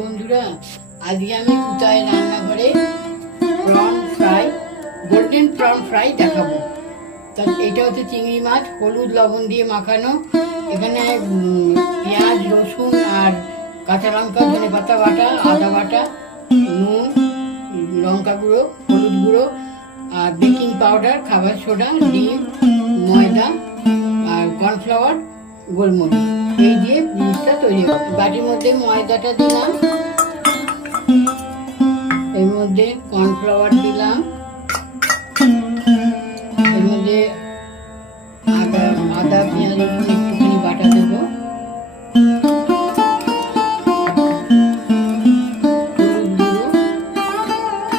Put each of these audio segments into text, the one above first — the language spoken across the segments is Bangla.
বন্ধুরা, আজকে আমি কোথায় রান্নাঘরে prawn fry golden prawn fry দেখাবো। তা এটা হচ্ছে চিংড়ি মাছ, হলুদ লবণ দিয়ে মাখানো। এখানে পেঁয়াজ, রসুন আর কাঁচা লঙ্কা, ধনে পাতা বাটা, আদা বাটা, নুন, লঙ্কা গুঁড়ো, হলুদ গুঁড়ো আর বেকিং পাউডার, খাবার সোডা, ডিম, ময়দা আর কর্নফ্লাওয়ার, গোলমরিচ। এই দিয়ে তৈরি হবে। মধ্যে ময়দাটা দিলাম। এর মধ্যে কর্নফ্লাওয়ার দিলাম। এর মধ্যে আদা আদা, পেঁয়াজ, একটুখানি বাটা দেবো।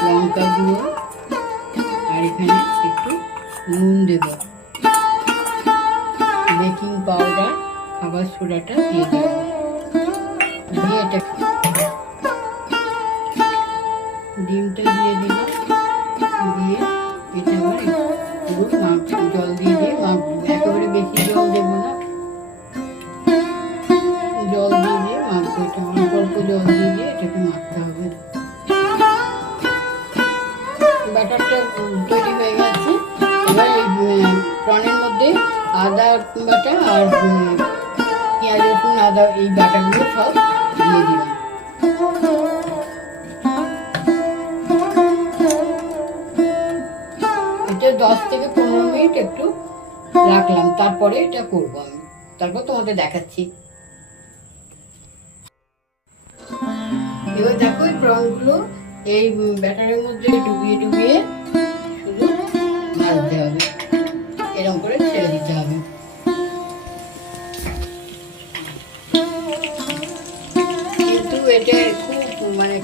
লঙ্কা আর এখানে একটু নুন দেবো। বেকিং পাউডার, খাবার সোডাটা দিয়ে দেবো। দিয়ে এটা ডিমটা দিয়ে দিলাম। দিয়ে এটা আবার পুরো মাখ জল দিয়ে দিয়ে মাখবো একেবারে বেশি জল দেবো না। জল দিয়ে দিয়ে মাখবো অল্প অল্প জল দিয়ে দিয়ে এটাকে মাখতে হবে। ব্যাটারটা তৈরি হয়ে গেছে। এবার এই মধ্যে আদা বাটা আর আদা এই বাটাগুলো সব দিয়ে দিলাম। দশ থেকে পনেরো মিনিট একটু রাখলাম, তারপরে এটা করব আমি। তারপর তোমাদের দেখাচ্ছি। এবার দেখো এই প্রনগুলো এই ব্যাটারের মধ্যে ডুবিয়ে ডুবিয়ে শুধু ভাজতে হবে। এরকম করে ছেড়ে দিতে হবে। মানে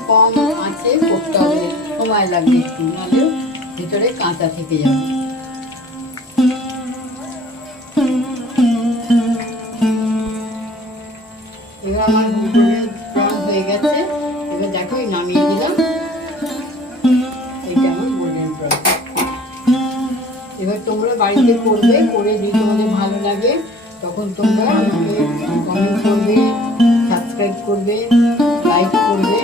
সময় লাগবে একটু, নাহলে ভিতরে কাঁচা থেকে যাবে। এবার আমার দেখো নামিয়ে দিলাম। এইটা এবার তোমরা বাড়িতে করবে, করে যদি তোমাদের ভালো লাগে, তখন তোমরা কমেন্ট করবে। সাবস্ক্রাইব করবে লাইক করবে।